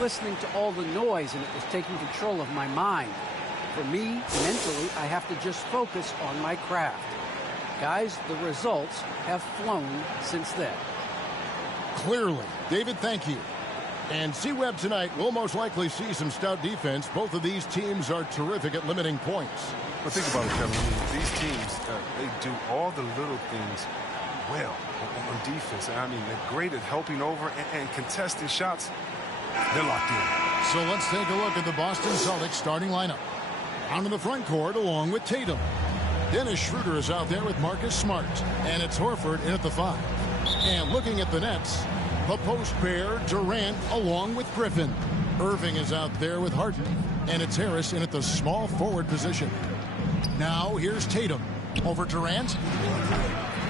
listening to all the noise and it was taking control of my mind. For me, mentally, I have to just focus on my craft. Guys, the results have flown since then. Clearly. David, thank you. And C-Web tonight, we'll most likely see some stout defense. Both of these teams are terrific at limiting points. Well, think about it, Kevin. I mean, these teams, they do all the little things well on defense. I mean, they're great at helping over and contesting shots. They're locked in. So let's take a look at the Boston Celtics starting lineup. Out in the front court along with Tatum. Dennis Schroeder is out there with Marcus Smart. And it's Horford in at the 5. And looking at the Nets, the post pair, Durant along with Griffin. Irving is out there with Harden. And it's Harris in at the small forward position. Now here's Tatum over Durant.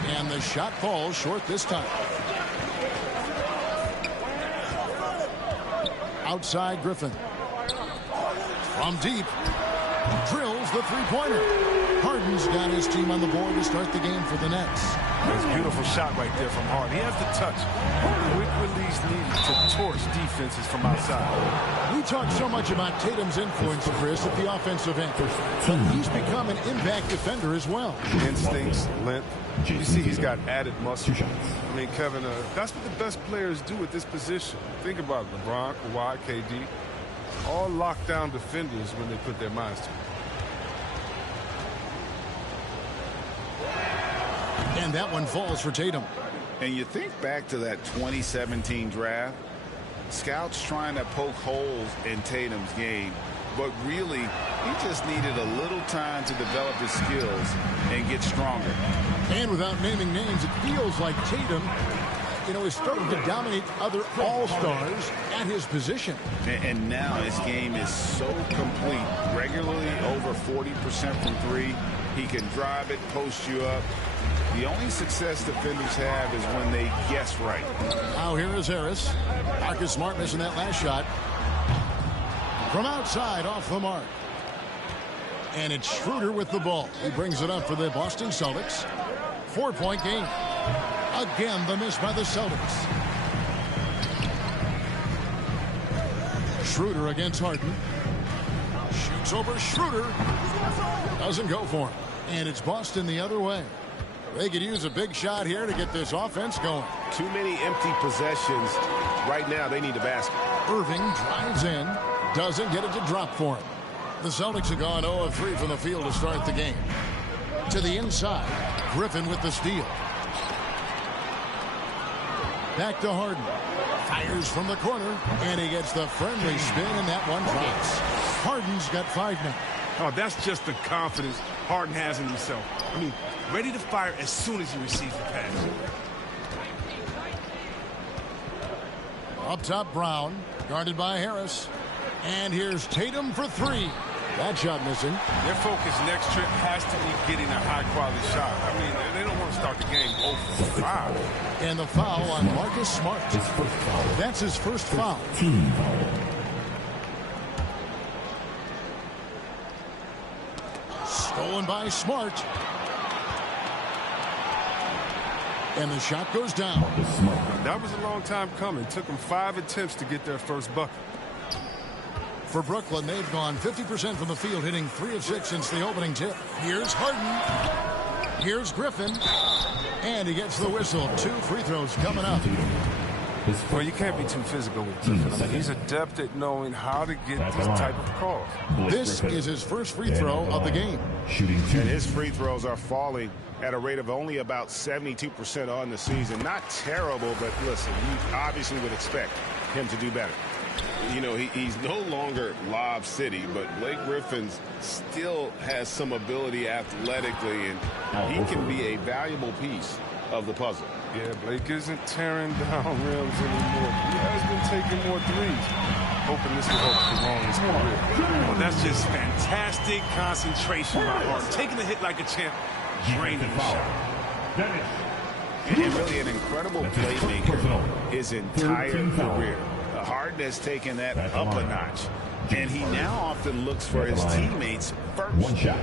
And the shot falls short this time. Outside Griffin. From deep. Drills the three-pointer. Harden's got his team on the board to start the game for the Nets. That's a beautiful shot right there from Harden. He has the touch. Quick release needed to torch defenses from outside. We talk so much about Tatum's influence, Chris, at the offensive end. But he's become an impact defender as well. Instincts, length. You see he's got added muscle. I mean, Kevin, that's what the best players do at this position. Think about it. LeBron, Kawhi, KD. All lockdown defenders when they put their minds to it. And that one falls for Tatum. And you think back to that 2017 draft, scouts trying to poke holes in Tatum's game, but really he just needed a little time to develop his skills and get stronger. And without naming names, it feels like Tatum, is starting to dominate other all-stars at his position. And now his game is so complete. Regularly over 40% from three. He can drive it, post you up. The only success defenders have is when they guess right. Now here is Harris. Marcus Smart missing that last shot. From outside, off the mark. And it's Schroeder with the ball. He brings it up for the Boston Celtics. 4-point game. Again, the miss by the Celtics. Schroeder against Harden. Shoots over Schroeder. Doesn't go for him. And it's Boston the other way. They could use a big shot here to get this offense going. Too many empty possessions. Right now, they need a basket. Irving drives in. Doesn't get it to drop for him. The Celtics have gone 0 of 3 from the field to start the game. To the inside. Griffin with the steal. Back to Harden. Fires from the corner. And he gets the friendly spin, and that one drops. Harden's got 5 now. Oh, that's just the confidence Harden has in himself. I mean, ready to fire as soon as he receives the pass. Up top, Brown. Guarded by Harris. And here's Tatum for 3. That shot missing. Their focus next trip has to be getting a high-quality shot. I mean, they don't want to start the game 0 for 5. And the foul on Marcus Smart. That's his first foul. Stolen by Smart. And the shot goes down. That was a long time coming. Took them 5 attempts to get their first bucket. For Brooklyn, they've gone 50% from the field, hitting 3 of 6 since the opening tip. Here's Harden. Here's Griffin. And he gets the whistle. 2 free throws coming up. Well, you can't be too physical with Griffin. I mean, he's adept at knowing how to get these type of calls. This is his first free throw of the game. And his free throws are falling at a rate of only about 72% on the season. Not terrible, but listen, you obviously would expect him to do better. He's no longer Lob City, but Blake Griffin still has some ability athletically, and he can be a valuable piece of the puzzle. Yeah, Blake isn't tearing down rims anymore. He has been taking more threes. Hoping this will help prolong his career. Well, that's just fantastic concentration by Harden. Taking the hit like a champ, draining the shot. And really an incredible playmaker his entire career. Harden has taken that up a notch, and he now often looks for his teammates first. One shot.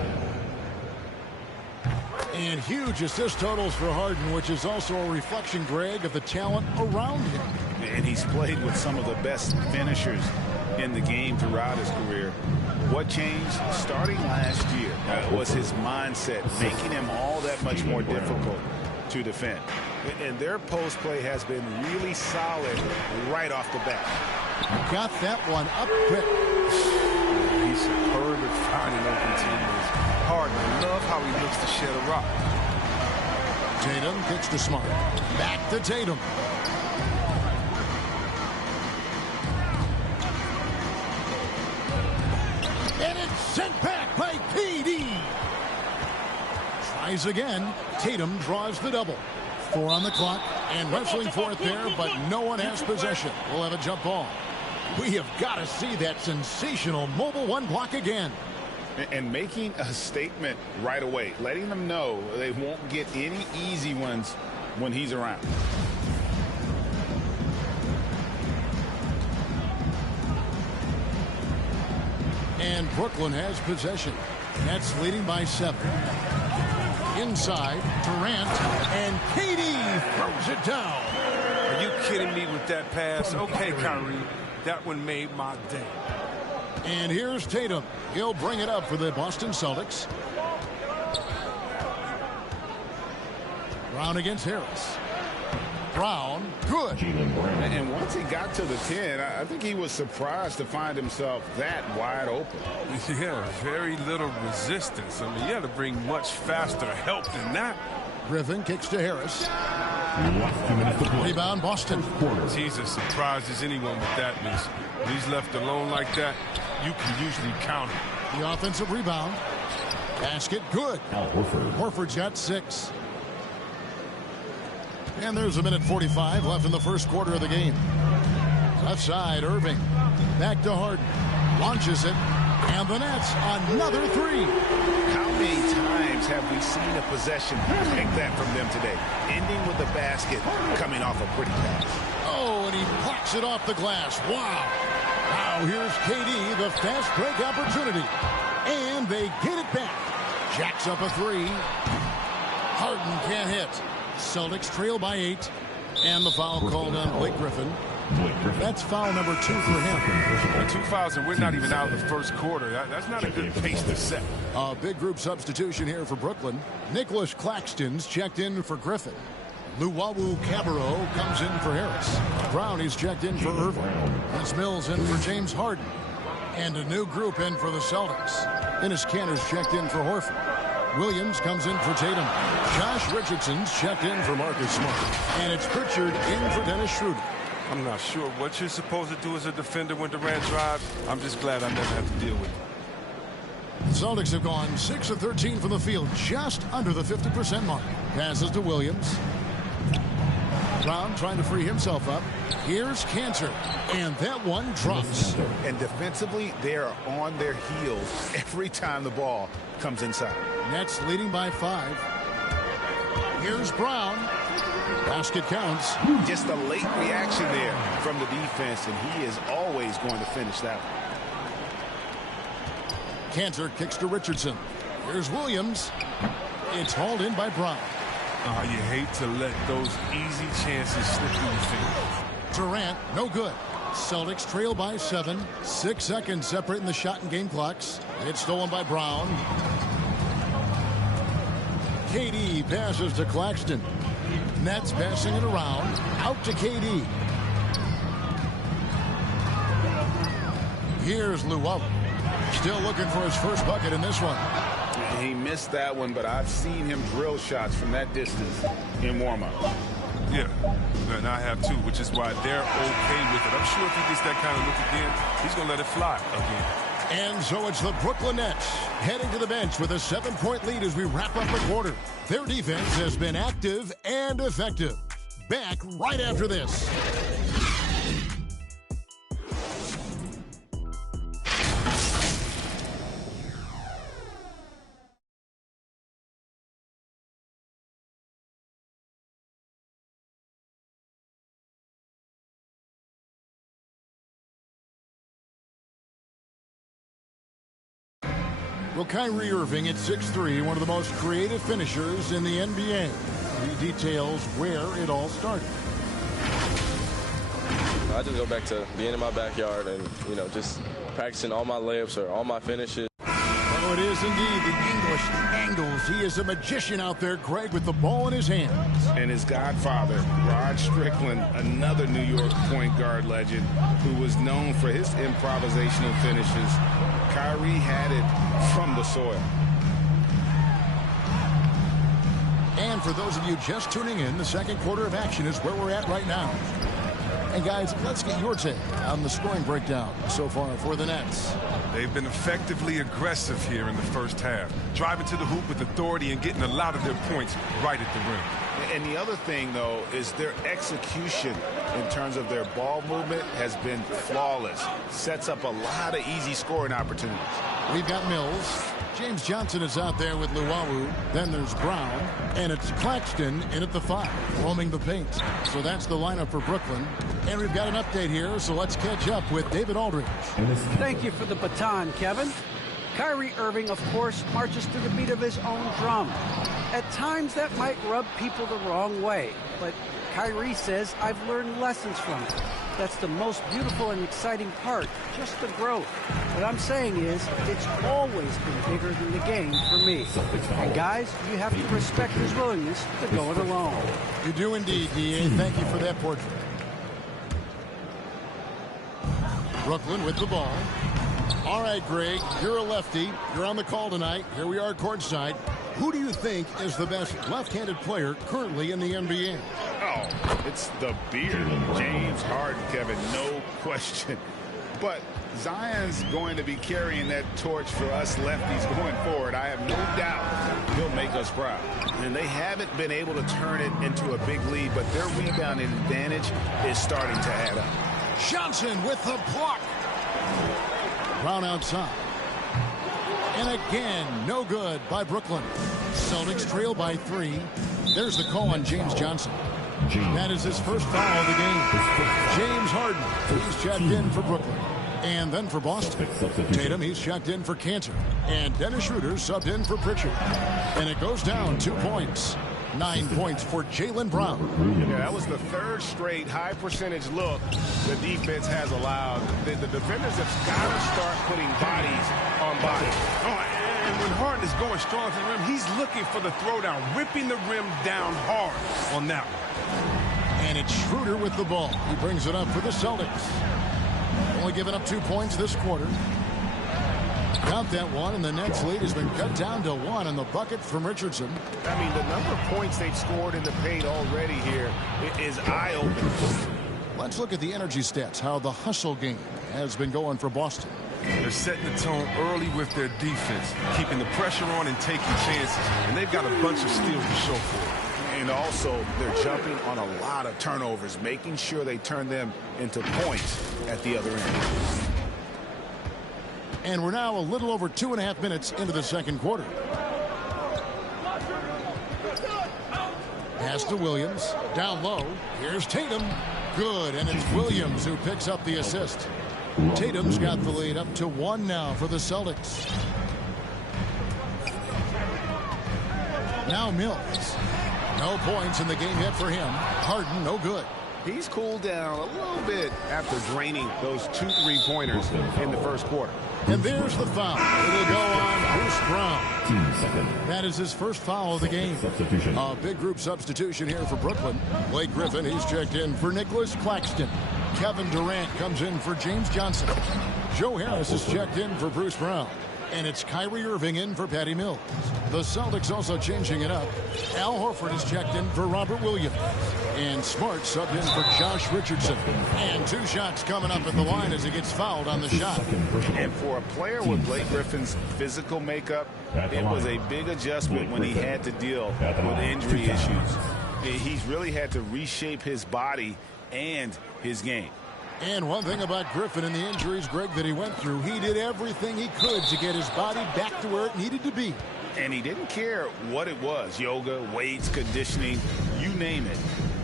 And huge assist totals for Harden, which is also a reflection, Greg, of the talent around him. And he He's played with some of the best finishers in the game throughout his career. What changed starting last year was his mindset, making him all that much more difficult to defend. And their post play has been really solid right off the bat. Got that one up quick. He's superb at finding open teammates. Harden, I love how he looks to shed a rock. Tatum kicks to Smart. Back to Tatum. And it's sent back by KD. Tries again. Tatum draws the double. 4 on the clock and wrestling for it there, but no one has possession. We'll have a jump ball. We have got to see that sensational mobile one block again. And making a statement right away, letting them know they won't get any easy ones when he's around. And Brooklyn has possession. Nets leading by 7. Inside, Durant, and KD throws it down. Are you kidding me with that pass? Okay, Kyrie, that one made my day. And here's Tatum. He'll bring it up for the Boston Celtics. Brown against Harris. Brown, good. And once he got to the 10, I think he was surprised to find himself that wide open. Yeah, very little resistance. I mean, you had to bring much faster help than that. Griffin kicks to Harris. Rebound, Boston. He's as surprised as anyone with that miss. When he's left alone like that, you can usually count it. The offensive rebound. Basket, good. Horford's got 6. And there's a minute 45 left in the first quarter of the game. Left side, Irving. Back to Harden. Launches it. And the Nets, another 3. How many times have we seen a possession like that from them today? Ending with the basket, coming off a pretty pass. Oh, and he plucks it off the glass. Wow. Now here's KD, the fast break opportunity. And they get it back. Jacks up a 3. Harden can't hit. Celtics trail by 8. And the foul called on Blake Griffin. That's foul number 2 for him. 2 fouls, and we're not even out of the first quarter. That's not a good pace to set. A big group substitution here for Brooklyn. Nicholas Claxton's checked in for Griffin. Luwawu Cabarro comes in for Harris. Brown is checked in for Irving. Dennis Mills in for James Harden. And a new group in for the Celtics. Enes Kanter's checked in for Horford. Williams comes in for Tatum. Josh Richardson's checked in for Marcus Smart. And it's Pritchard in for Dennis Schroeder. I'm not sure what you're supposed to do as a defender when Durant drives. I'm just glad I never have to deal with it. The Celtics have gone 6 of 13 from the field, just under the 50% mark. Passes to Williams. Brown trying to free himself up. Here's Kanter. And that one drops. And defensively, they are on their heels every time the ball comes inside. Nets leading by 5. Here's Brown. Basket counts. Just a late reaction there from the defense, and he is always going to finish that one. Kanter kicks to Richardson. Here's Williams. It's hauled in by Brown. Oh, you hate to let those easy chances slip through your fingers. Durant, no good. Celtics trail by 7. 6 seconds separating the shot and game clocks. It's stolen by Brown. KD passes to Claxton. Nets passing it around. Out to KD. Here's Luwawu. Still looking for his first bucket in this one. He missed that one, but I've seen him drill shots from that distance in warm-up. Yeah, and I have too, which is why they're okay with it. I'm sure if he gets that kind of look again, he's going to let it fly again. And so it's the Brooklyn Nets heading to the bench with a 7-point lead as we wrap up the quarter. Their defense has been active and effective. Back right after this. Well, Kyrie Irving at 6'3", one of the most creative finishers in the NBA. He details where it all started. I just go back to being in my backyard and, just practicing all my layups or all my finishes. Oh, it is indeed the English, the angles. He is a magician out there, Greg, with the ball in his hands. And his godfather, Rod Strickland, another New York point guard legend who was known for his improvisational finishes. Kyrie had it from the soil. And for those of you just tuning in, the second quarter of action is where we're at right now. And guys, let's get your take on the scoring breakdown so far for the Nets. They've been effectively aggressive here in the first half, driving to the hoop with authority and getting a lot of their points right at the rim. And the other thing, though, is their execution in terms of their ball movement has been flawless. Sets up a lot of easy scoring opportunities. We've got Mills. James Johnson is out there with Luwawu. Then there's Brown. And it's Claxton in at the 5, roaming the paint. So that's the lineup for Brooklyn. And we've got an update here, so let's catch up with David Aldridge. Thank you for the baton, Kevin. Kyrie Irving, of course, marches to the beat of his own drum. At times, that might rub people the wrong way. But Kyrie says, I've learned lessons from it. That's the most beautiful and exciting part, just the growth. What I'm saying is, it's always been bigger than the game for me. And guys, you have to respect his willingness to go it alone. You do indeed, D.A. Thank you for that portrait. Brooklyn with the ball. All right, Greg, you're a lefty. You're on the call tonight. Here we are courtside. Who do you think is the best left-handed player currently in the NBA? Oh, it's the beard. James Harden, Kevin, no question. But Zion's going to be carrying that torch for us lefties going forward. I have no doubt he'll make us proud. And they haven't been able to turn it into a big lead, but their rebounding advantage is starting to add up. Johnson with the block. Brown outside. And again, no good by Brooklyn. Celtics trail by 3. There's the call on James Johnson. That is his first foul of the game. James Harden, he's checked in for Brooklyn. And then for Boston, Tatum, he's checked in for Cantor. And Dennis Schroeder subbed in for Pritchard. And it goes down 2 points. 9 points for Jaylen Brown. Yeah, that was the third straight high percentage look the defense has allowed. The defenders have got to start putting bodies on bodies. Oh, and when Harden is going strong to the rim, he's looking for the throwdown, ripping the rim down hard on that one. And it's Schroeder with the ball. He brings it up for the Celtics. Only giving up 2 points this quarter. Count that one, and the Nets lead has been cut down to 1 in the bucket from Richardson. I mean, the number of points they've scored in the paint already here is eye-opening. Let's look at the energy stats, how the hustle game has been going for Boston. They're setting the tone early with their defense, keeping the pressure on and taking chances, and they've got a bunch of steals to show for it. And also, they're jumping on a lot of turnovers, making sure they turn them into points at the other end. And we're now a little over 2.5 minutes into the second quarter. Pass to Williams. Down low. Here's Tatum. Good. And it's Williams who picks up the assist. Tatum's got the lead up to 1 now for the Celtics. Now Mills. No points in the game yet for him. Harden, no good. He's cooled down a little bit after draining those 2 3-pointers in the first quarter. And there's the foul. It'll go on Bruce Brown. That is his first foul of the game. A big group substitution here for Brooklyn. Blake Griffin, he's checked in for Nicholas Claxton. Kevin Durant comes in for James Johnson. Joe Harris is checked in for Bruce Brown. And it's Kyrie Irving in for Patty Mills. The Celtics also changing it up. Al Horford is checked in for Robert Williams. And Smart subbed in for Josh Richardson. And 2 shots coming up at the line as he gets fouled on the shot. And for a player with Blake Griffin's physical makeup, it was a big adjustment when he had to deal with injury issues. He's really had to reshape his body and his game. And one thing about Griffin and the injuries, Greg, that he went through, he did everything he could to get his body back to where it needed to be. And he didn't care what it was, yoga, weights, conditioning, you name it,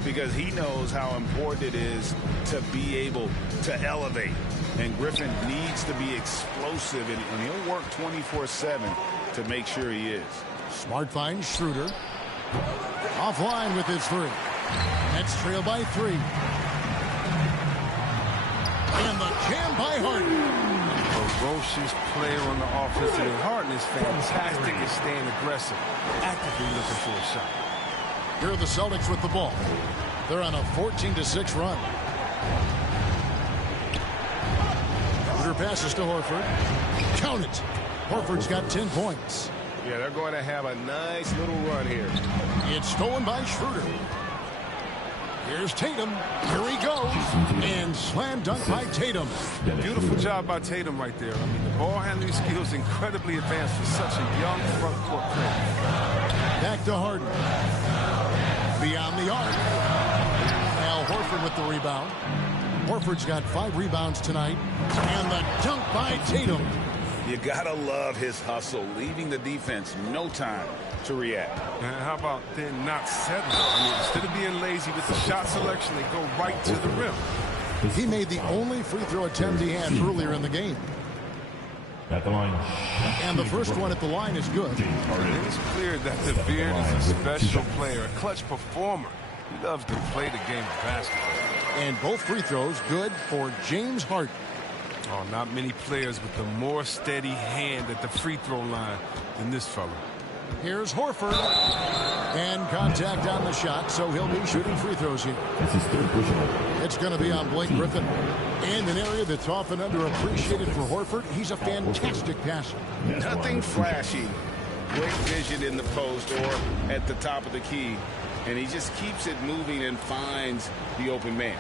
because he knows how important it is to be able to elevate. And Griffin needs to be explosive, and he'll work 24/7 to make sure he is. Smart finds Schroeder. Offline with his 3. Nets trail by 3. by Harden. Ferocious player on the offensive end. Harden is fantastic at staying aggressive, actively looking for a shot. Here are the Celtics with the ball. They're on a 14-6 run. Shooter passes to Horford. Count it. Horford's got 10 points. Yeah, they're going to have a nice little run here. It's stolen by Schroeder. Here's Tatum. Here he goes. And slam dunk by Tatum. Beautiful job by Tatum right there. I mean, the ball handling skills incredibly advanced for such a young front court player. Back to Harden. Beyond the arc. Al Horford with the rebound. Horford's got 5 rebounds tonight. And the dunk by Tatum. You gotta love his hustle, leaving the defense no time to react. And how about then not settling? I mean, instead of being lazy with the shot selection, they go right to the rim. He made the only free throw attempt he had earlier in the game. At the line. And the first one at the line is good. It's clear that the Beard is a special player, a clutch performer. He loves to play the game of basketball. And both free throws good for James Harden. Oh, not many players with a more steady hand at the free throw line than this fella. Here's Horford. And contact on the shot, so he'll be shooting free throws here. That's his third personal. It's going to be on Blake Griffin. And an area that's often underappreciated for Horford, he's a fantastic passer. Nothing flashy. Great vision in the post or at the top of the key. And he just keeps it moving and finds the open man.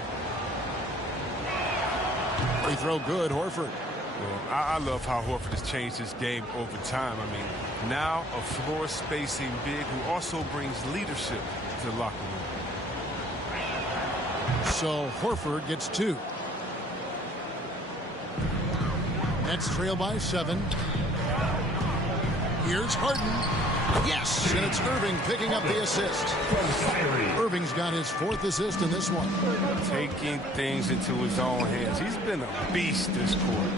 Free throw good, Horford. Well, I love how Horford has changed his game over time. I mean, now a floor spacing big who also brings leadership to the locker room. So Horford gets 2. Nets trail by 7. Here's Harden. Yes, and it's Irving picking up the assist. Irving's got his 4th assist in this one. Taking things into his own hands. He's been a beast this quarter.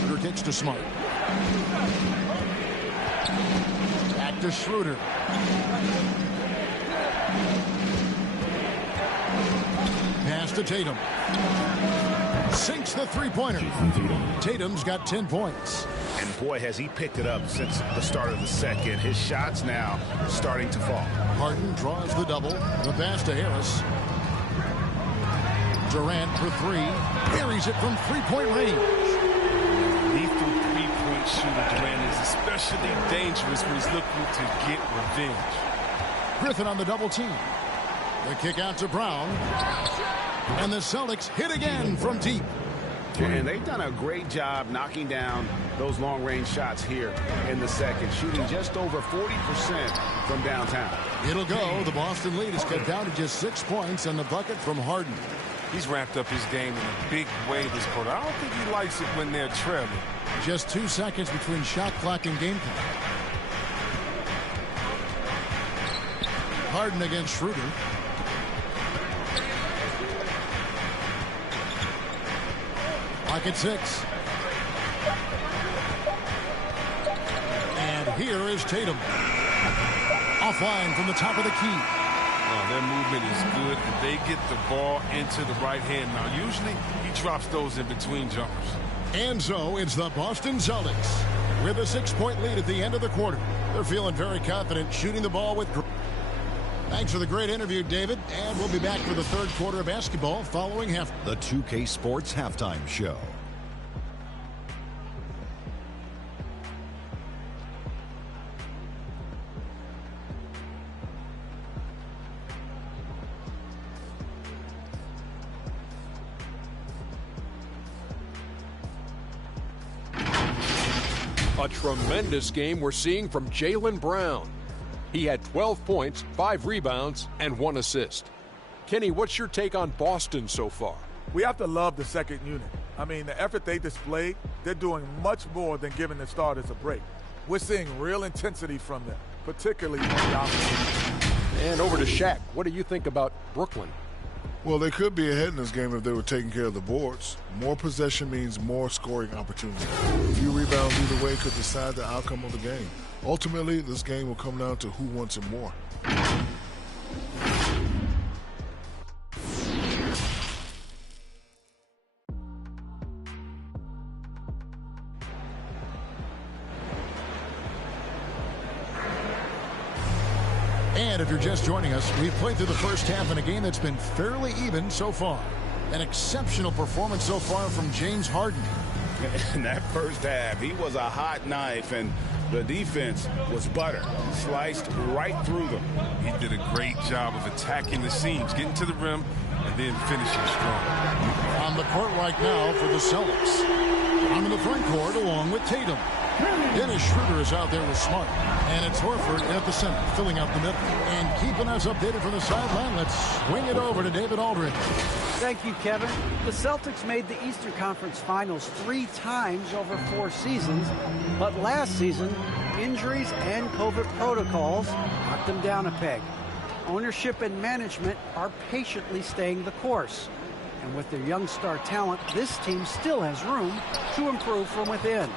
Schroeder kicks to Smart. Back to Schroeder. Pass to Tatum. Sinks the three-pointer. Tatum's got 10 points. And boy, has he picked it up since the start of the second. His shots now starting to fall. Harden draws the double. The pass to Harris. Durant for 3. Buries it from three-point range. Lethal three-point shooter Durant is especially dangerous when he's looking to get revenge. Griffin on the double team. The kick out to Brown. And the Celtics hit again from deep. And they've done a great job knocking down those long-range shots here in the second, shooting just over 40% from downtown. It'll go. The Boston lead is cut down to just 6 points and the bucket from Harden. He's ramped up his game in a big way this quarter. I don't think he likes it when they're trailing. Just 2 seconds between shot clock and game clock. Harden against Schroeder. Clock at 6. And here is Tatum. Offline from the top of the key. Oh, their movement is good, and they get the ball into the right hand. Now, usually he drops those in between jumpers. And so it's the Boston Celtics with a 6-point lead at the end of the quarter. They're feeling very confident shooting the ball with. Thanks for the great interview, David. And we'll be back for the third quarter of basketball following half. The 2K Sports Halftime Show. A tremendous game we're seeing from Jaylen Brown. He had 12 points, 5 rebounds, and 1 assist. Kenny, what's your take on Boston so far? We have to love the second unit. I mean, the effort they displayed, they're doing much more than giving the starters a break. We're seeing real intensity from them, particularly on the offense. And over to Shaq. What do you think about Brooklyn? Well, they could be ahead in this game if they were taking care of the boards. More possession means more scoring opportunity. A few rebounds either way could decide the outcome of the game. Ultimately, this game will come down to who wants it more. And if you're just joining us, we've played through the first half in a game that's been fairly even so far. An exceptional performance so far from James Harden. In that first half, he was a hot knife, and the defense was butter. Sliced right through them. He did a great job of attacking the seams, getting to the rim, and then finishing strong. On the court right now for the Celtics. On the front court along with Tatum. Dennis Schroeder is out there with Smart. And it's Horford at the center, filling out the middle. And keeping us updated from the sideline, let's swing it over to David Aldridge. Thank you, Kevin. The Celtics made the Eastern Conference Finals 3 times over 4 seasons, but last season, injuries and COVID protocols knocked them down a peg. Ownership and management are patiently staying the course. And with their young star talent, this team still has room to improve from within.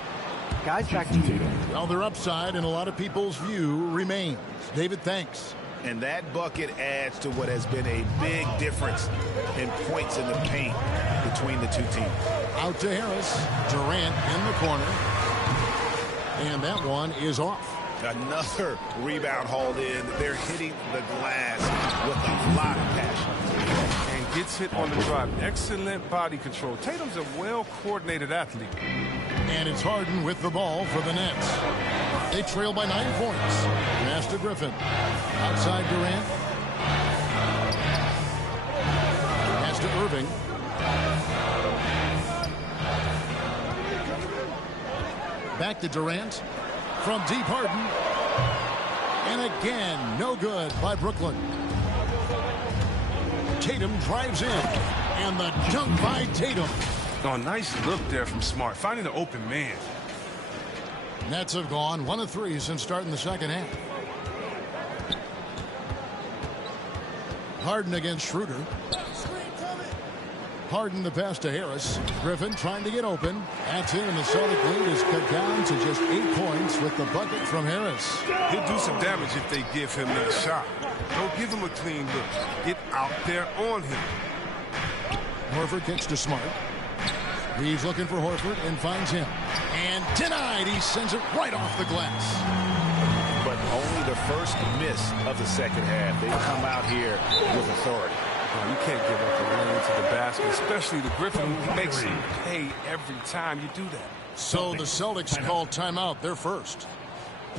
Guys, back to you. Well, their upside in a lot of people's view remains. David, thanks. And that bucket adds to what has been a big difference in points in the paint between the two teams. Out to Harris. Durant in the corner. And that one is off. Another rebound hauled in. They're hitting the glass with a lot of passion. And gets hit on the drive. Excellent body control. Tatum's a well-coordinated athlete. And it's Harden with the ball for the Nets. They trail by 9 points. Pass to Griffin. Outside Durant. Pass to Irving. Back to Durant. From deep Harden. And again, no good by Brooklyn. Tatum drives in. And the dunk by Tatum. Oh, nice look there from Smart, finding the open man. Nets have gone 1 of 3 since starting the second half. Harden against Schroeder. Harden the pass to Harris. Griffin trying to get open. That's in, and the Celtic lead is cut down to just 8 points with the bucket from Harris. He'll do some damage if they give him that shot. Don't give him a clean look. Get out there on him. Horford kicks to Smart. He's looking for Horford and finds him. And denied. He sends it right off the glass. But only the first miss of the second half. They come out here with authority. Oh, you can't give up the lane to the basket, especially the Griffin, who makes you pay every time you do that. So the Celtics call timeout. They're first.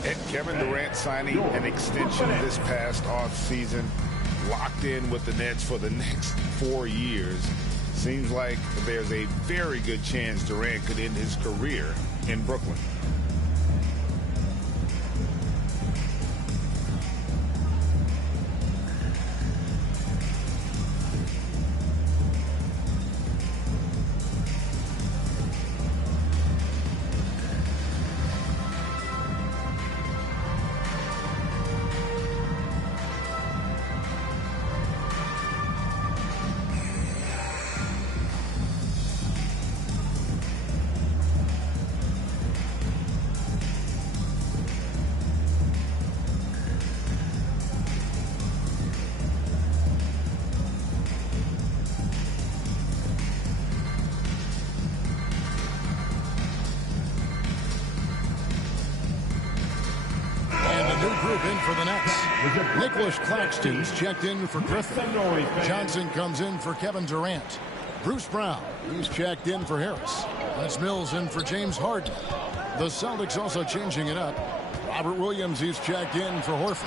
And Kevin Durant signing an extension this past offseason, locked in with the Nets for the next 4 years. Seems like there's a very good chance Durant could end his career in Brooklyn. For the Nets. Nicholas Claxton's checked in for Griffin. Johnson comes in for Kevin Durant. Bruce Brown, he's checked in for Harris. That's Mills in for James Harden. The Celtics also changing it up. Robert Williams, he's checked in for Horford.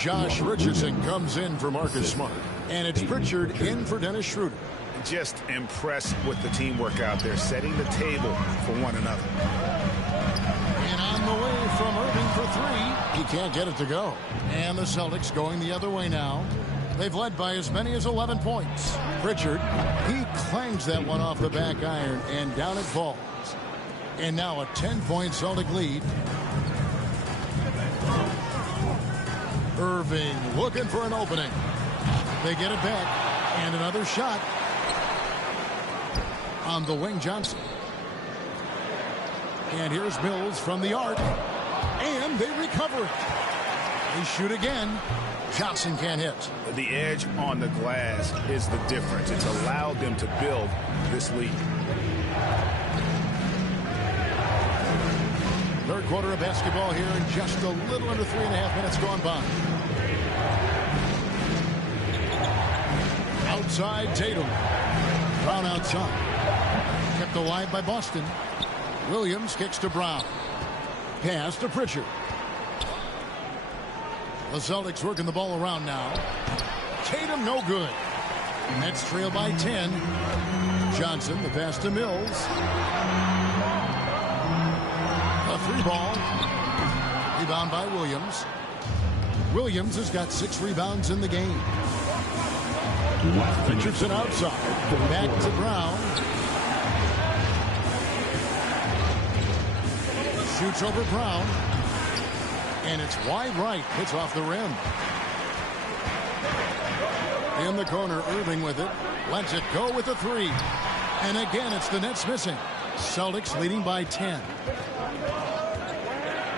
Josh Richardson comes in for Marcus Smart. And it's Pritchard in for Dennis Schroeder. Just impressed with the teamwork out there, setting the table for one another. And on the way from Irving for 3. He can't get it to go. And the Celtics going the other way now. They've led by as many as 11 points. Pritchard, he clangs that one off the back iron, and down it falls. And now a 10-point Celtic lead. Irving looking for an opening. They get it back. And another shot. On the wing, Johnson. And here's Mills from the arc. And they recover it. They shoot again. Johnson can't hit. The edge on the glass is the difference. It's allowed them to build this lead. Third quarter of basketball here, and just a little under 3.5 minutes gone by. Outside Tatum. Brown outside. Kept alive by Boston. Williams kicks to Brown. Pass to Pritchard. The Celtics working the ball around now. Tatum no good. Nets trail by 10. Johnson, the pass to Mills. A 3-ball. Rebound by Williams. Williams has got 6 rebounds in the game. Richardson outside. Back to Brown. Shoots over Brown. And it's wide right. Hits off the rim. In the corner, Irving with it. Lets it go with a 3. And again, it's the Nets missing. Celtics leading by 10.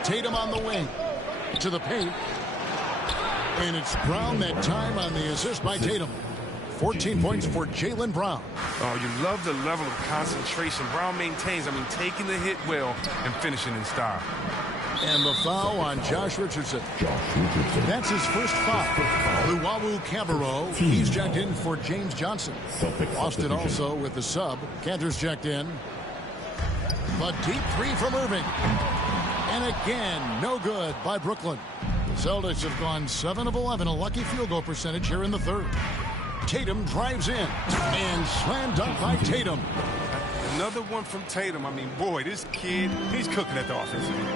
Tatum on the wing. To the paint. And it's Brown that time on the assist by Tatum. 14 points for Jaylen Brown. Oh, you love the level of concentration Brown maintains. I mean, taking the hit well and finishing in style. And the foul on Josh Richardson. That's his first foul. Luwawu Cabarro, he's checked in for James Johnson. Austin also with the sub. Cantor's checked in. The deep 3 from Irving. And again, no good by Brooklyn. Celtics have gone 7 of 11, a lucky field goal percentage here in the third. Tatum drives in and slam dunk by Tatum. Another one from Tatum. I mean, boy, this kid, he's cooking at the offensive end.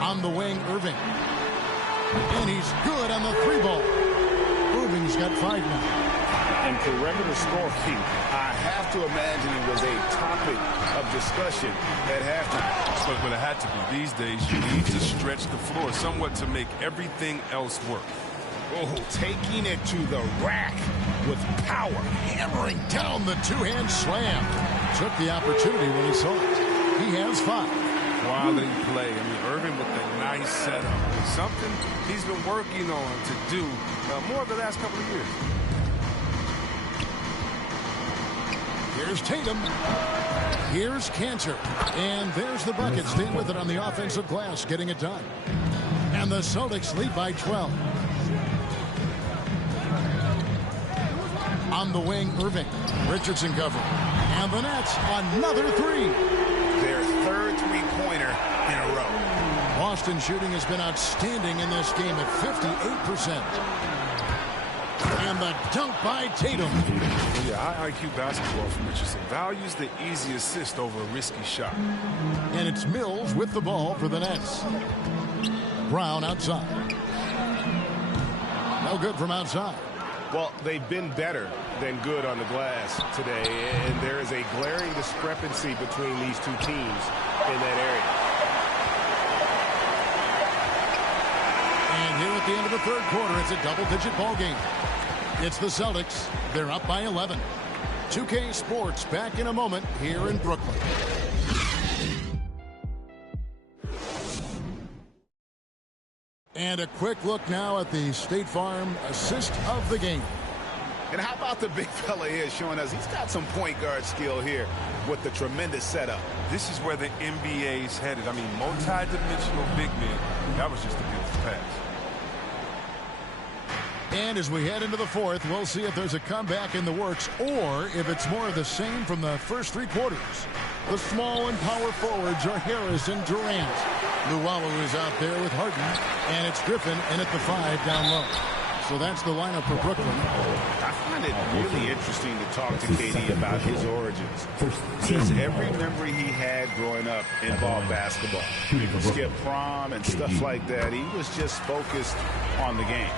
On the wing, Irving. And he's good on the 3-ball. Irving's got 5 now. And perimeter scoring, I have to imagine it was a topic of discussion at halftime. But it had to be. These days, you need to stretch the floor somewhat to make everything else work. Oh, taking it to the rack with power. Hammering down the 2-hand slam. Took the opportunity when he saw it. He has 5. Quality play. I mean, Irving with a nice setup. Something he's been working on to do more of the last couple of years. Here's Tatum. Here's Cantor. And there's the bucket. Staying with it on the offensive glass, getting it done. And the Celtics lead by 12. On the wing, Irving. Richardson covering. And the Nets, another 3. Their third 3-pointer in a row. Boston shooting has been outstanding in this game at 58%. And the dunk by Tatum. Yeah, high IQ basketball from Richardson. Values the easy assist over a risky shot. And it's Mills with the ball for the Nets. Brown outside. No good from outside. Well, they've been better than good on the glass today, and there is a glaring discrepancy between these two teams in that area. And here at the end of the third quarter, it's a double-digit ball game. It's the Celtics. They're up by 11. 2K Sports back in a moment here in Brooklyn. And a quick look now at the State Farm assist of the game. And how about the big fella here showing us he's got some point guard skill here with the tremendous setup. This is where the NBA's headed. I mean, multi-dimensional big men. That was just a beautiful pass. And as we head into the fourth, we'll see if there's a comeback in the works or if it's more of the same from the first 3 quarters. The small and power forwards are Harris and Durant. Luwawu is out there with Harden, and it's Griffin in at the 5 down low. So that's the lineup for Brooklyn. I find it really interesting to talk to KD about his origins. Because every memory he had growing up involved basketball. Skip prom and stuff like that. He was just focused on the game.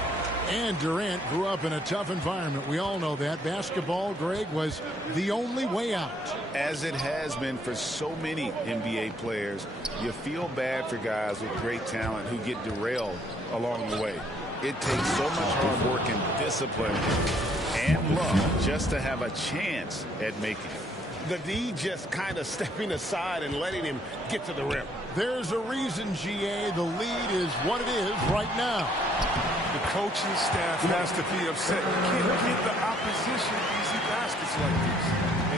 And Durant grew up in a tough environment. We all know that. Basketball, Greg, was the only way out. As it has been for so many NBA players, you feel bad for guys with great talent who get derailed along the way. It takes so much hard work and discipline and luck just to have a chance at making it. The D just kind of stepping aside and letting him get to the rim. There's a reason, GA, the lead is what it is right now. The coaching staff has to be upset. You can't give the opposition easy baskets like this.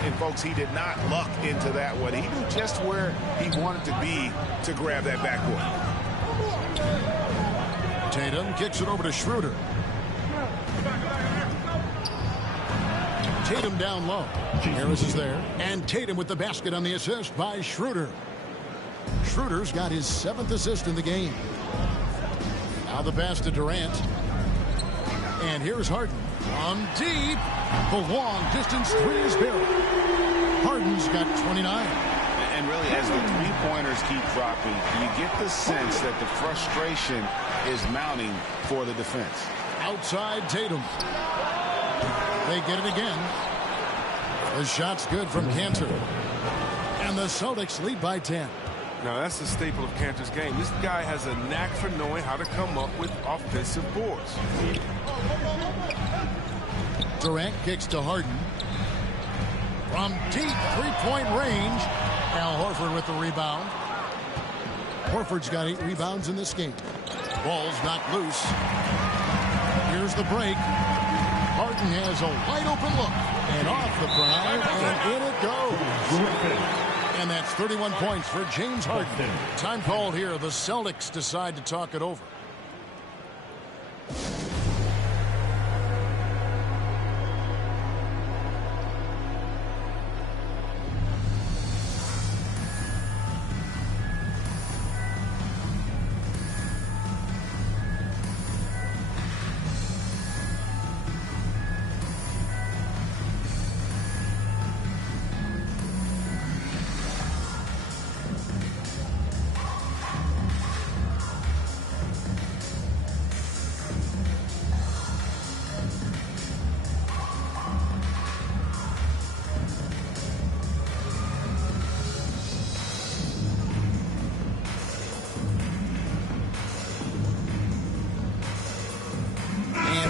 And folks, he did not luck into that one. He knew just where he wanted to be to grab that backboard. Tatum kicks it over to Schroeder. Tatum down low. Harris is there. And Tatum with the basket on the assist by Schroeder. Schroeder's got his 7th assist in the game. Now the pass to Durant. And here's Harden. From deep. The long distance three is buried. Harden's got 29. And really, as the three-pointers keep dropping, you get the sense that the frustration is mounting for the defense. Outside Tatum. They get it again. The shot's good from Cantor. And the Celtics lead by 10. Now, that's the staple of Cantor's game. This guy has a knack for knowing how to come up with offensive boards. Durant kicks to Harden. From deep three-point range. Al Horford with the rebound. Horford's got 8 rebounds in this game. Ball's knocked loose. Here's the break. Harden has a wide-open look. And off the drive, and in it goes. And that's 31 points for James Harden. Time called here. The Celtics decide to talk it over.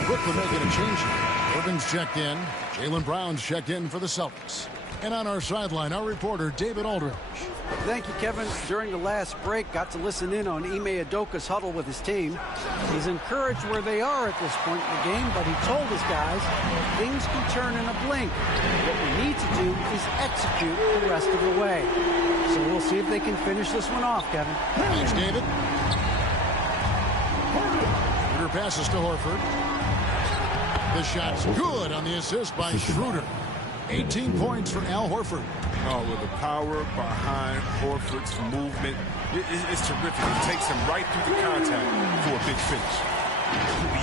Brooklyn making a change here. Irving's checked in. Jaylen Brown's checked in for the Celtics. And on our sideline, our reporter, David Aldridge. Thank you, Kevin. During the last break, got to listen in on Ime Udoka's huddle with his team. He's encouraged where they are at this point in the game, but he told his guys things can turn in a blink. What we need to do is execute the rest of the way. So we'll see if they can finish this one off, Kevin. Thanks, David. Schroeder passes to Horford. The shot's good on the assist by Schroeder. 18 points for Al Horford. Oh, well, the power behind Horford's movement is terrific. It takes him right through the contact for a big finish.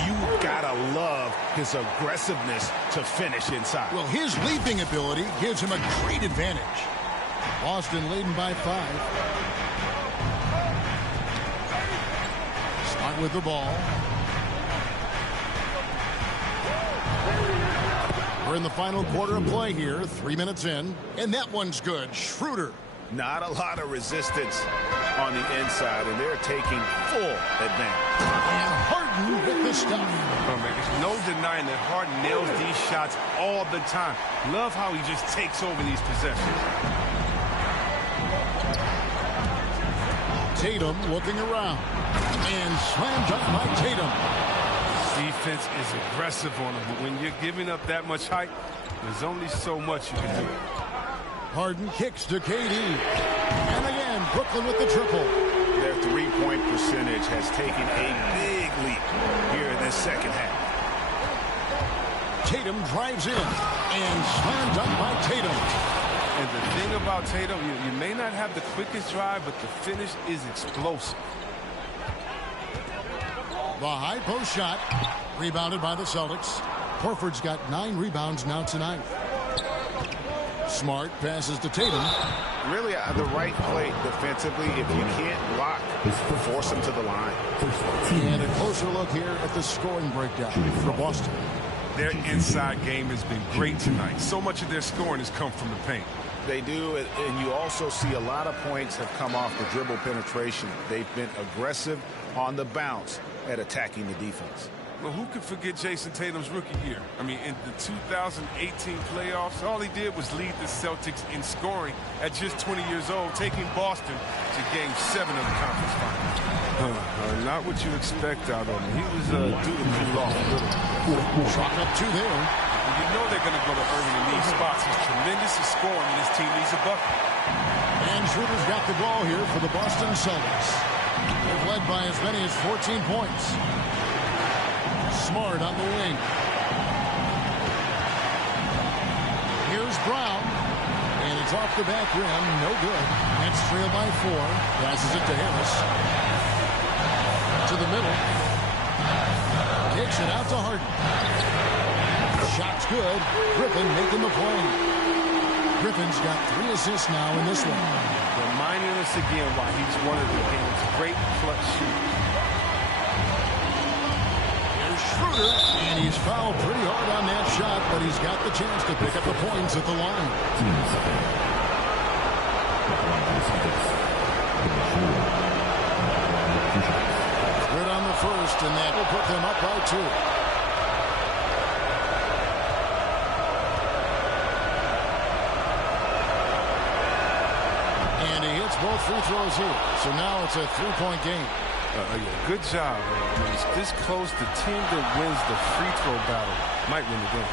You gotta love his aggressiveness to finish inside. Well, his leaping ability gives him a great advantage. Boston leading by 5. Smart with the ball. We're in the final quarter of play here, 3 minutes in, and that one's good. Schroeder. Not a lot of resistance on the inside, and they're taking full advantage. And Harden with the stuff. Oh, man, there's no denying that Harden nails these shots all the time. Love how he just takes over these possessions. Tatum looking around. And slam dunk by Tatum. Defense is aggressive on him, but when you're giving up that much height, there's only so much you can do. Harden kicks to KD. And again, Brooklyn with the triple. Their three-point percentage has taken a big leap here in this second half. Tatum drives in. And slam dunk by Tatum. And the thing about Tatum, you may not have the quickest drive, but the finish is explosive. The high post shot, rebounded by the Celtics. Horford's got 9 rebounds now tonight. Smart passes to Tatum. Really, the right play defensively. If you can't block, force him to the line. And a closer look here at the scoring breakdown for Boston. Their inside game has been great tonight. So much of their scoring has come from the paint. They do, and you also see a lot of points have come off the dribble penetration. They've been aggressive on the bounce at attacking the defense. Well, who could forget Jason Tatum's rookie year? I mean, in the 2018 playoffs, all he did was lead the Celtics in scoring at just 20 years old, taking Boston to Game 7 of the conference finals. Not what you expect out of him. He was due to be off a little. Chalk up 2 there. You know they're going to go to Irving in these spots. He's tremendous at scoring, and his team needs a bucket. And Schroeder's got the ball here for the Boston Celtics. They've led by as many as 14 points. Smart on the wing. It's off the back rim. No good. Nets trail by 4. Passes it to Harris. To the middle. Kicks it out to Harden. Shot's good. Griffin making the play. Griffin's got 3 assists now in this one. Reminding us again why he's one of the game's great clutch shooters. Here's Schroeder, and he's fouled pretty hard on that shot, but he's got the chance to pick up the points at the line. Good on the first, and that will put them up by 2. And he hits both free throws here. So now it's a 3-point game. Good job. I mean, it's this close. The team that wins the free throw battle might win the game.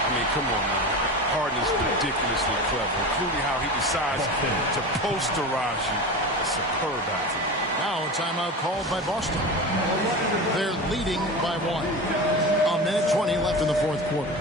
I mean, come on, man. Harden is ridiculously clever, including how he decides to posterize you. A superb athlete. Now a timeout called by Boston. They're leading by 1. A minute 20 left in the fourth quarter.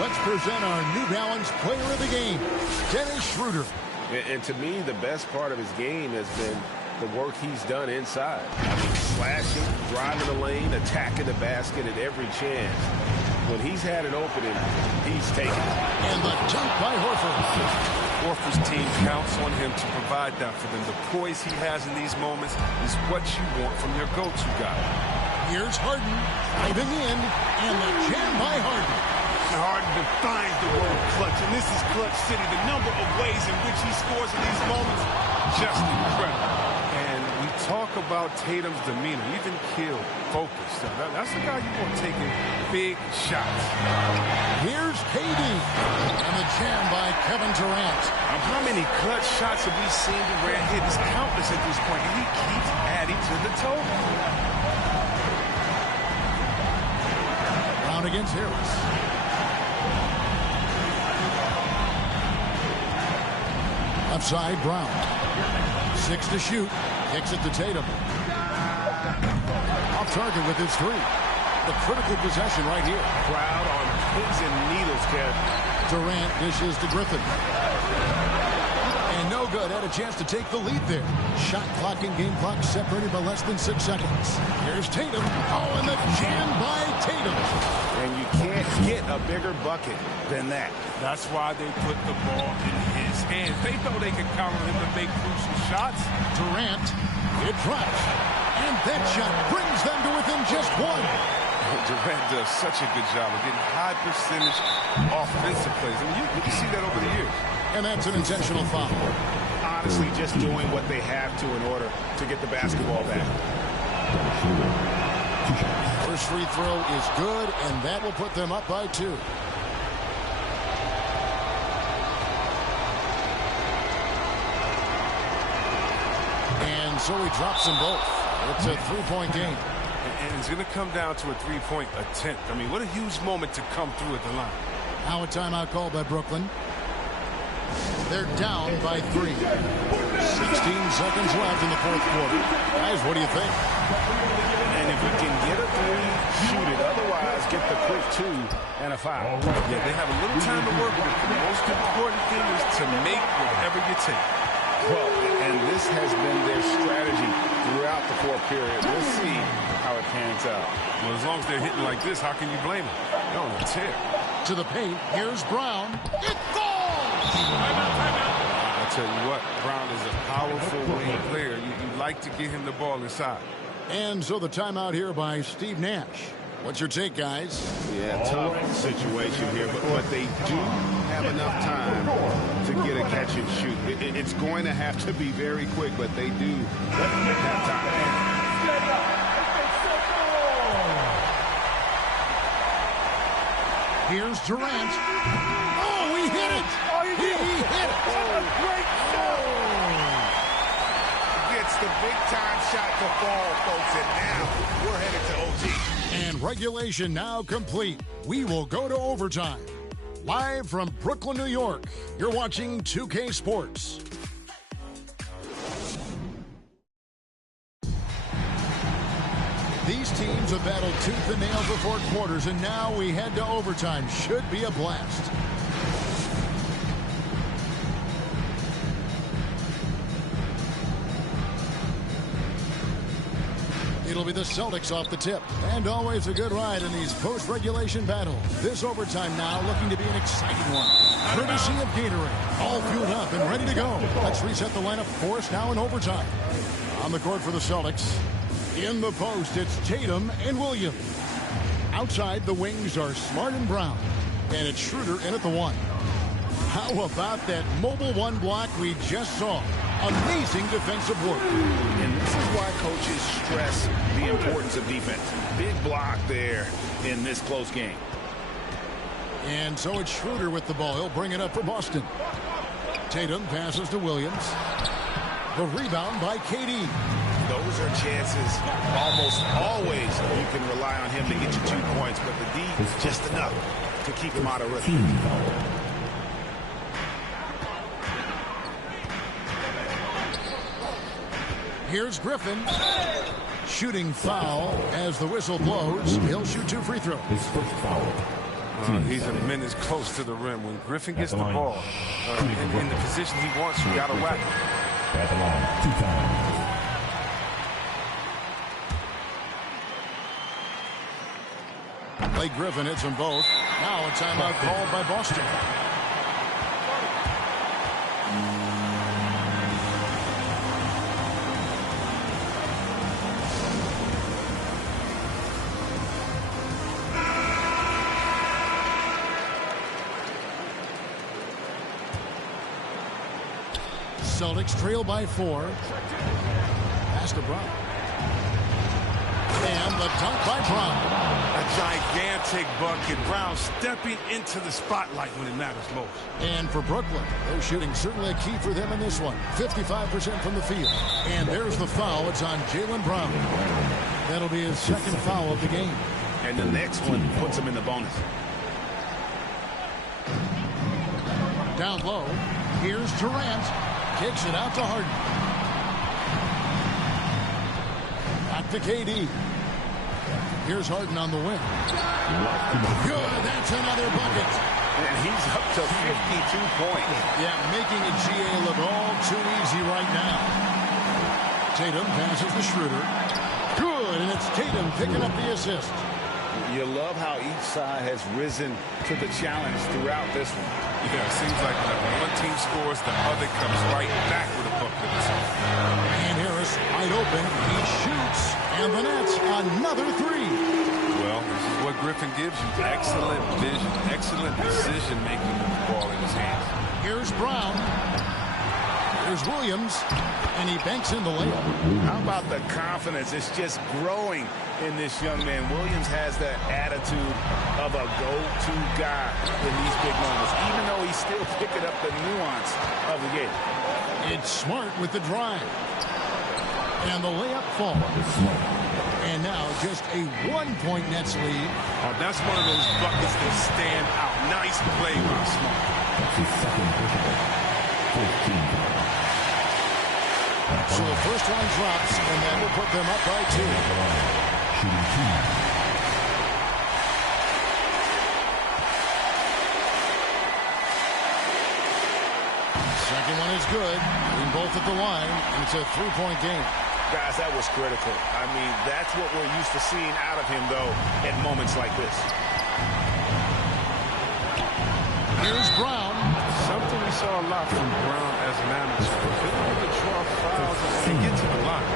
Let's present our New Balance player of the game, Dennis Schroeder. And to me, the best part of his game has been the work he's done inside. I mean, slashing, driving the lane, attacking the basket at every chance. When he's had an opening, he's taken it. And the dunk by Horford. Horford's team counts on him to provide that for them. The poise he has in these moments is what you want from your go-to guy. Here's Harden, driving in, and the jam by Harden. Harden defines the word clutch, and this is Clutch City. The number of ways in which he scores in these moments, just incredible. And we talk about Tatum's demeanor, even kill, focus. That's the guy you want taking big shots. Here's KD, and the jam by Kevin Durant. How many clutch shots have we seen Durant hit? It's countless at this point, and he keeps adding to the total. Brown against Harris. Upside, Brown. 6 to shoot. Kicks it to Tatum. Off target with his 3. The critical possession right here. Crowd on pins and needles, Kev. Durant dishes to Griffin. And no good. Had a chance to take the lead there. Shot clock and game clock separated by less than 6 seconds. Here's Tatum. Oh, and the jam by Tatum. And you can't get a bigger bucket than that. That's why they put the ball in his hands. They know they can count on him to make crucial shots. Durant, it drops. And that shot brings them to within just 1. Durant does such a good job of getting high percentage offensive plays. I mean, you can see that over the years. And that's an intentional foul. Honestly, just doing what they have to in order to get the basketball back. First free throw is good, and that will put them up by 2. And so he drops them both. It's a 3-point game. And it's going to come down to a 3-point attempt. I mean, what a huge moment to come through at the line. Now a timeout call by Brooklyn. They're down by 3. 16 seconds left in the fourth quarter. Guys, what do you think? And if we can get a 3, shoot it. Otherwise, get the quick 2 and a foul. Yeah, they have a little time to work with. The most important thing is to make whatever you take. Well, and this has been their strategy throughout the fourth period. We'll see how it pans out. Well, as long as they're hitting like this, how can you blame them? No, it's here. To the paint, here's Brown. It falls! A tell you what, Brown is a powerful wing player. You like to get him the ball inside. And so the timeout here by Steve Nash. What's your take, guys? Yeah, tough situation here, but they do have enough time to get a catch and shoot. It's going to have to be very quick, but they do have time. Here's Durant. Oh, he hit it! He hit it! A great shot! Gets the big-time shot to fall, folks, and now we're headed to OT. And regulation now complete. We will go to overtime. Live from Brooklyn, New York, you're watching 2K Sports. These teams have battled tooth and nail for 4 quarters, and now we head to overtime. Should be a blast. It'll be the Celtics off the tip. And always a good ride in these post-regulation battles. This overtime now looking to be an exciting one. Courtesy of Gatorade. All fueled up and ready to go. Let's reset the lineup for us now in overtime. On the court for the Celtics. In the post, it's Tatum and Williams. Outside, the wings are Smart and Brown. And it's Schroeder in at the 1. How about that mobile 1 block we just saw? Amazing defensive work. And this is why coaches stress the importance of defense. Big block there in this close game. And so it's Schroeder with the ball. He'll bring it up for Boston. Tatum passes to Williams. The rebound by KD. Those are chances almost always you can rely on him to get you 2 points, but the D is just enough to keep him out of rhythm. Here's Griffin. Shooting foul as the whistle blows. He'll shoot 2 free throws. His first foul. He's a minute close to the rim. When Griffin gets the ball in the position he wants, you got to whack him. At the line, 2 times. Blake Griffin hits them both. Now a timeout called by Boston. Celtics trail by 4. Pass to Brown. And the dunk by Brown. A gigantic bucket. Brown stepping into the spotlight when it matters most. And for Brooklyn, their shooting certainly a key for them in this one. 55% from the field. And there's the foul. It's on Jaylen Brown. That'll be his second foul of the game. And the next one puts him in the bonus. Down low. Here's Durant. Kicks it out to Harden. Back to KD. Here's Harden on the wing. Good. That's another bucket. And he's up to 52 points. Yeah, making a GA look all too easy right now. Tatum passes to Schroeder. Good, and it's Tatum picking up the assist. You love how each side has risen to the challenge throughout this one. Yeah, it seems like when one team scores, the other comes right back with a bucket. And Harris wide open. He shoots. And the Nets another 3. Well, this is what Griffin gives you. Excellent vision, excellent decision-making with the ball in his hands. Here's Brown. Here's Williams. And he banks in the layup. How about the confidence? It's just growing in this young man. Williams has that attitude of a go-to guy in these big moments, even though he's still picking up the nuance of the game. It's Smart with the drive. And the layup falls. And now just a 1-point Nets lead. Oh, that's one of those buckets that stand out. Nice play by Smart. That's his second personal. 15. So the first one drops, and that will put them up by 2. Shooting 2. Second one is good. In both at the line, and it's a 3-point game. Guys, that was critical. I mean, that's what we're used to seeing out of him, though, at moments like this. Here's Brown. Something we saw a lot from Brown as an amateur. He's able to draw fouls and get to the line.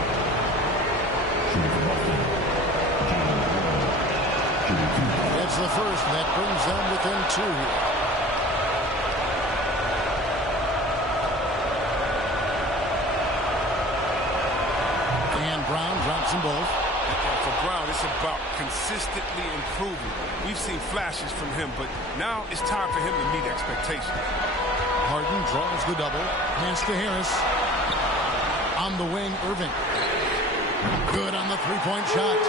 That's the first, and that brings them within 2 here. And Brown drops them both. And for Brown, it's about consistently improving. We've seen flashes from him, but now it's time for him to meet expectations. Harden draws the double. Pass to Harris. On the wing, Irving. Good on the three-point shot.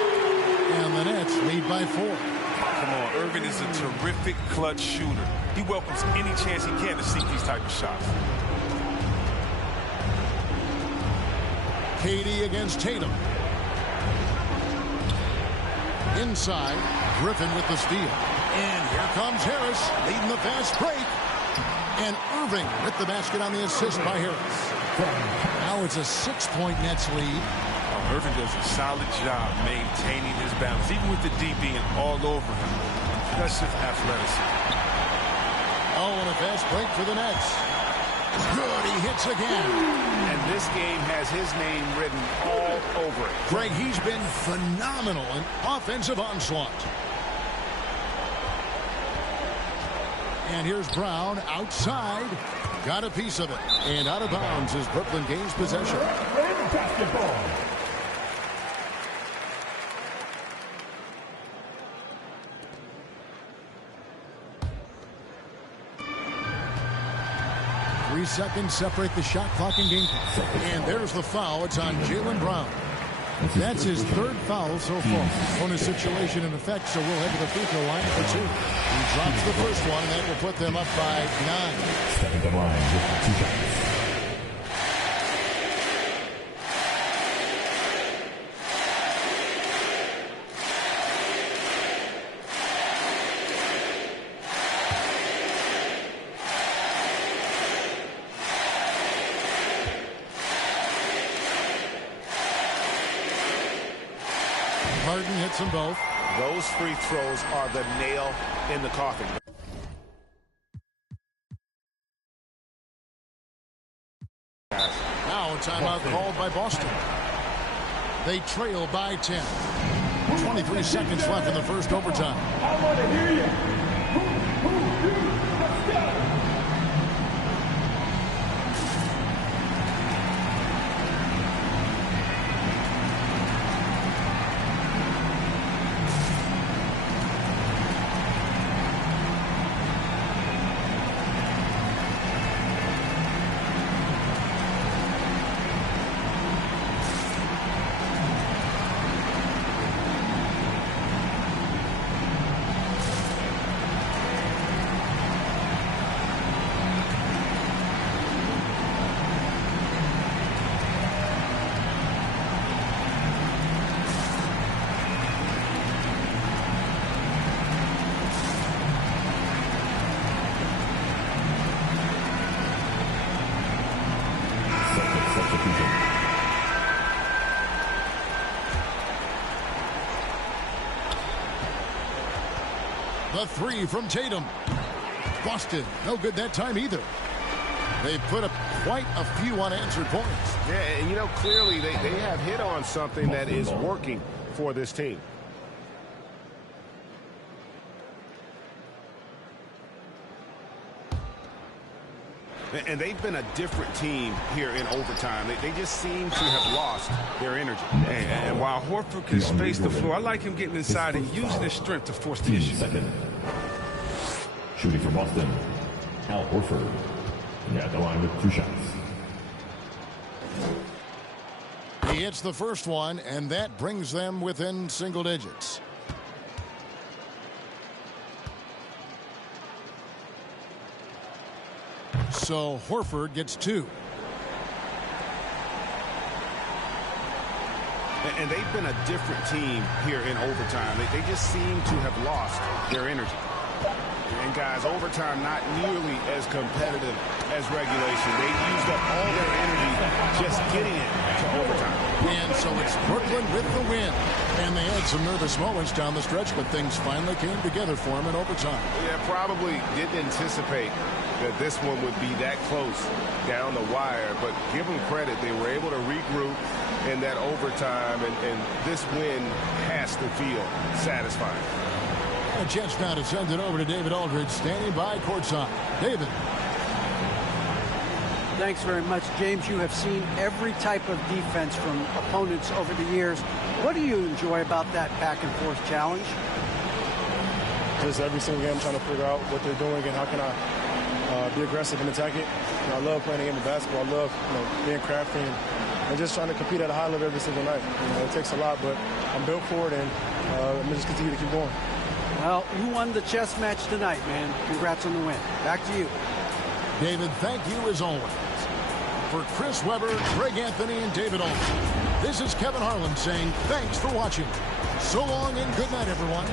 And the Nets lead by 4. Come on, Irving is a terrific clutch shooter. He welcomes any chance he can to sink these type of shots. KD against Tatum. Inside, Griffin with the steal. And here comes Harris, leading the fast break. And Irving with the basket on the assist by Harris. Now it's a 6-point Nets lead. Irving does a solid job maintaining his balance, even with the D being all over him. Impressive athleticism. Oh, and a fast break for the Nets. Good, he hits again. And this game has his name written all over it. Greg, he's been phenomenal in offensive onslaught. And here's Brown outside. Got a piece of it. And out of bounds as Brooklyn gains possession. Basketball. Three seconds separate the shot clock and game clock. And there's the foul. It's on Jaylen Brown. That's his 3rd foul so far. Bonus situation in effect, so we'll head to the free throw line for 2. He drops the first one, and that will put them up by 9. Stepping the line with 2 shots. Harden hits them both. Those free throws are the nail in the coffin. Now a timeout called by Boston. They trail by 10. 23 seconds left in the first overtime. I want to hear you. Let's go. The 3 from Tatum. Boston, no good that time either. They put up quite a few unanswered points. Yeah, and you know, clearly they have hit on something that is working for this team. And they've been a different team here in overtime. They just seem to have lost their energy. And while Horford can space the floor, I like him getting inside and using his strength to force the issue. Shooting for Boston, Al Horford. Yeah, the line with 2 shots. He hits the first one, and that brings them within single digits. So Horford gets 2. And they've been a different team here in overtime. They just seem to have lost their energy. And guys, overtime not nearly as competitive as regulation. They used up all their energy just getting it to overtime. And so it's Brooklyn with the win. And they had some nervous moments down the stretch, but things finally came together for him in overtime. Yeah, probably didn't anticipate that this one would be that close down the wire, but give them credit. They were able to regroup in that overtime, and this win has to feel satisfying. A chance now to send it over to David Aldridge, standing by courtside. David. Thanks very much, James. You have seen every type of defense from opponents over the years. What do you enjoy about that back-and-forth challenge? Just every single game, I'm trying to figure out what they're doing and how can I be aggressive and attack it. I love playing the game of basketball. I love being crafty and just trying to compete at a high level every single night. It takes a lot, but I'm built for it, and I'm going to just continue to keep going. Well, you won the chess match tonight, man. Congrats on the win. Back to you. David, thank you as always. For Chris Webber, Greg Anthony, and David Aldridge, this is Kevin Harlan saying thanks for watching. So long and good night, everyone.